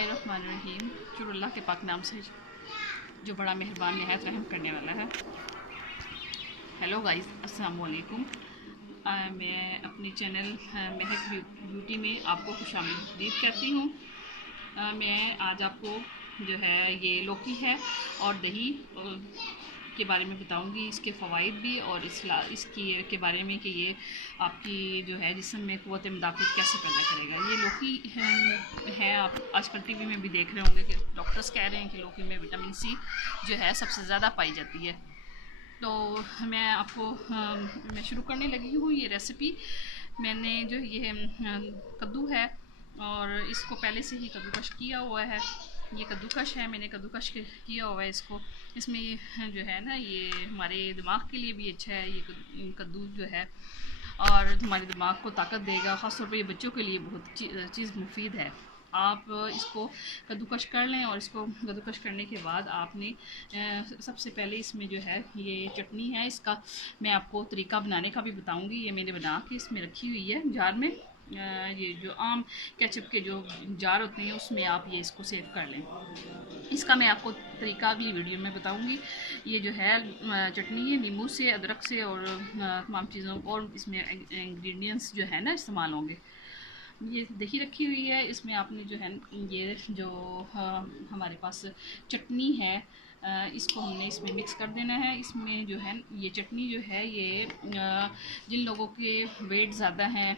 बिस्मिल्लाहिर्रहमानिर्रहीम। शुरू अल्लाह के पाक नाम से जो बड़ा मेहरबान नहायत रहम करने वाला है। हेलो गाइस, अस्सलाम वालेकुम। मैं अपने चैनल महक ब्यूटी में आपको खुशामदीद कहती हूँ। मैं आज आपको जो है ये लौकी है और दही के बारे में बताऊंगी, इसके फ़वाइद भी और इसकी के बारे में कि ये आपकी जो है जिस्म में क़ुव्वत मुदाफ़ित कैसे पैदा करेगा। ये लौकी है आप आजकल टीवी में भी देख रहे होंगे कि डॉक्टर्स कह रहे हैं कि लौकी में विटामिन सी जो है सबसे ज़्यादा पाई जाती है। तो मैं आपको मैं शुरू करने लगी हूँ ये रेसिपी। मैंने जो ये कद्दू है और इसको पहले से ही कद्दूकश किया हुआ है। ये कद्दूकश है, मैंने कद्दूकश किया हुआ है इसको। इसमें ये जो है ना, ये हमारे दिमाग के लिए भी अच्छा है ये कद्दू जो है, और हमारे दिमाग को ताकत देगा। ख़ासतौर पर ये बच्चों के लिए बहुत चीज़ मुफीद है। आप इसको कद्दूकश कर लें और इसको कद्दूकश करने के बाद आपने सबसे पहले इसमें जो है ये चटनी है, इसका मैं आपको तरीका बनाने का भी बताऊंगी। ये मैंने बना के इसमें रखी हुई है जार में। ये जो आम केचप के जो जार होते हैं उसमें आप ये इसको सेव कर लें। इसका मैं आपको तरीका अगली वीडियो में बताऊंगी। ये जो है चटनी है नींबू से, अदरक से और तमाम चीज़ों और इसमें इंग्रेडिएंट्स जो है ना इस्तेमाल होंगे। ये दही रखी हुई है, इसमें आपने जो है ये जो हमारे पास चटनी है इसको हमने इसमें मिक्स कर देना है। इसमें जो है ये चटनी जो है ये जिन लोगों के वेट ज़्यादा हैं,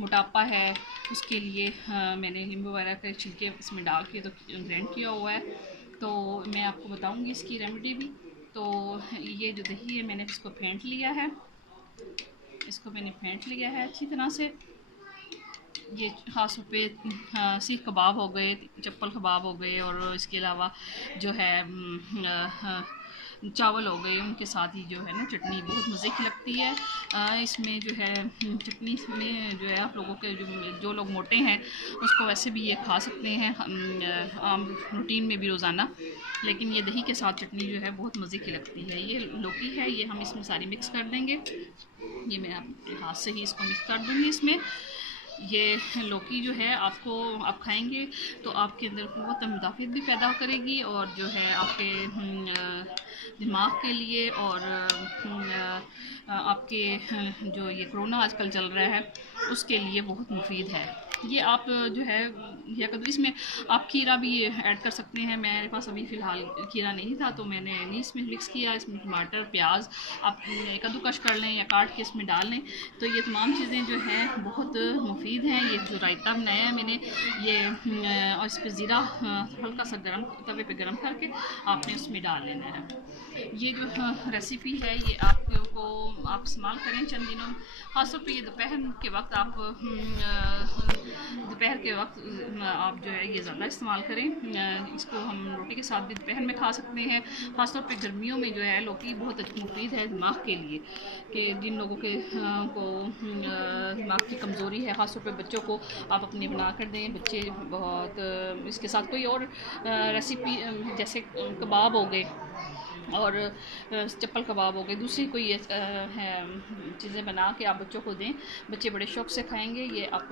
मोटापा है, उसके लिए मैंने नींबू वगैरह के छिलके इसमें डाल के तो ग्राइंड किया हुआ है। तो मैं आपको बताऊंगी इसकी रेमेडी भी। तो ये जो दही है मैंने इसको फेंट लिया है, इसको मैंने फेंट लिया है अच्छी तरह से। ये ख़ास पे सीख कबाब हो गए, चप्पल कबाब हो गए और इसके अलावा जो है चावल हो गए, उनके साथ ही जो है ना चटनी बहुत मज़े की लगती है। इसमें जो है चटनी में जो है आप लोगों के जो लोग मोटे हैं उसको वैसे भी ये खा सकते हैं आम रूटीन में भी रोज़ाना, लेकिन ये दही के साथ चटनी जो है बहुत मज़े की लगती है। ये लौकी है, ये हम इसमें सारी मिक्स कर देंगे। ये मैं अपने हाथ से ही इसको मिक्स कर दूँगी इसमें। ये लौकी जो है आपको आप खाएंगे तो आपके अंदर क़ुव्वत मुदाफ़ित भी पैदा करेगी और जो है आपके दिमाग के लिए और आपके जो ये कोरोना आजकल चल रहा है उसके लिए बहुत मुफीद है। ये आप जो है या कद्दू, इसमें आप खीरा भी ऐड कर सकते हैं। मेरे पास अभी फ़िलहाल खीरा नहीं था तो मैंने नहीं इसमें मिक्स किया। इसमें टमाटर, प्याज आप कद्दूकश कर लें या काट के इसमें डाल लें। तो ये तमाम चीज़ें जो हैं बहुत मुफीद हैं। ये जो रायता बनाया है मैंने ये और इस पर ज़ीरा हल्का सा गर्म तवे पे गर्म करके आपने उसमें डाल लेना है। ये जो रेसिपी है ये आपको आप इस्तेमाल करें चंद दिनों, ख़ासतौर पे ये दोपहर के वक्त आप आप जो है ये ज़्यादा इस्तेमाल करें। इसको हम रोटी के साथ भी दोपहर में खा सकते हैं। ख़ासतौर पे गर्मियों में जो है लौकी बहुत मुफीद है दिमाग के लिए, कि जिन लोगों के को दिमाग की कमज़ोरी है, ख़ासतौर पे बच्चों को आप अपने बना कर दें। बच्चे बहुत इसके साथ कोई और रेसिपी जैसे कबाब हो गए और चप्पल कबाब हो गए, दूसरी कोई है चीज़ें बना के आप बच्चों को दें, बच्चे बड़े शौक़ से खाएंगे। ये आप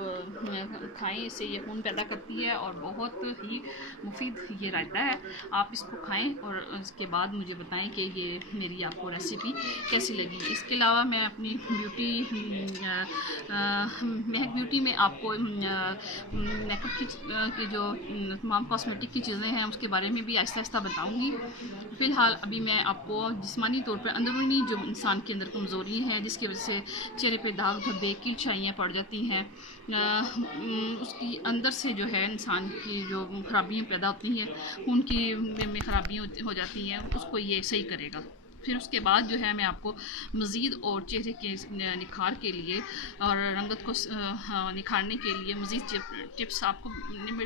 खाएं, इससे ये खून पैदा करती है और बहुत ही मुफीद ये रायता है। आप इसको खाएं और इसके बाद मुझे बताएं कि ये मेरी आपको रेसिपी कैसी लगी। इसके अलावा मैं अपनी ब्यूटी महक ब्यूटी में आपको मेकअप की जो तमाम कॉस्मेटिक की चीज़ें हैं उसके बारे में भी आहिस्ता आहिस्ता बताऊँगी। फ़िलहाल अभी मैं आपको जिस्मानी तौर पर अंदरूनी जो इंसान के अंदर कमज़ोरी है जिसकी वजह से चेहरे पे दाग धब्बे कील पड़ जाती हैं, उसकी अंदर से जो है इंसान की जो खराबियाँ पैदा होती हैं, खून की में खराबियाँ हो जाती हैं, उसको ये सही करेगा। फिर उसके बाद जो है मैं आपको मज़ीद और चेहरे के निखार के लिए और रंगत को निखारने के लिए मज़ीद टिप्स आपको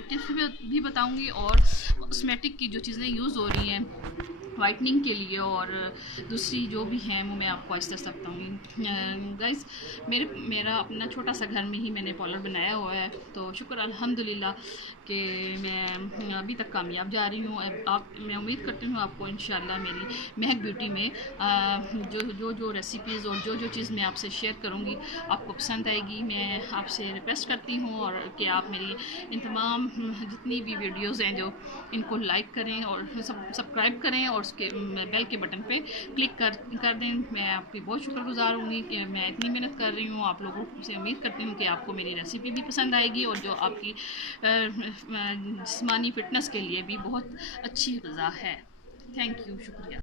टिप्स भी बताऊंगी और कॉस्मेटिक की जो चीज़ें यूज़ हो रही हैं वाइटनिंग के लिए और दूसरी जो भी हैं वो मैं आपको आहिस्ता आहिस्ता बताऊँगी। गाइस मेरा अपना छोटा सा घर में ही मैंने पार्लर बनाया हुआ है, तो शुक्र अल्हम्दुलिल्लाह कि मैं अभी तक कामयाब जा रही हूँ। मैं उम्मीद करती हूँ आपको इंशाल्लाह मेरी महक ब्यूटी में जो रेसिपीज़ और जो चीज़ मैं आपसे शेयर करूँगी आपको पसंद आएगी। मैं आपसे रिक्वेस्ट करती हूँ और कि आप मेरी इन तमाम जितनी भी वीडियोज़ हैं जो इनको लाइक करें और सब्सक्राइब करें और उसके बेल के बटन पे क्लिक कर दें। मैं आपकी बहुत शुक्रगुजार होंगी कि मैं इतनी मेहनत कर रही हूँ। आप लोगों से उम्मीद करती हूँ कि आपको मेरी रेसिपी भी पसंद आएगी और जो आपकी जिस्मानी फ़िटनेस के लिए भी बहुत अच्छी ग़िज़ा है। थैंक यू, शुक्रिया।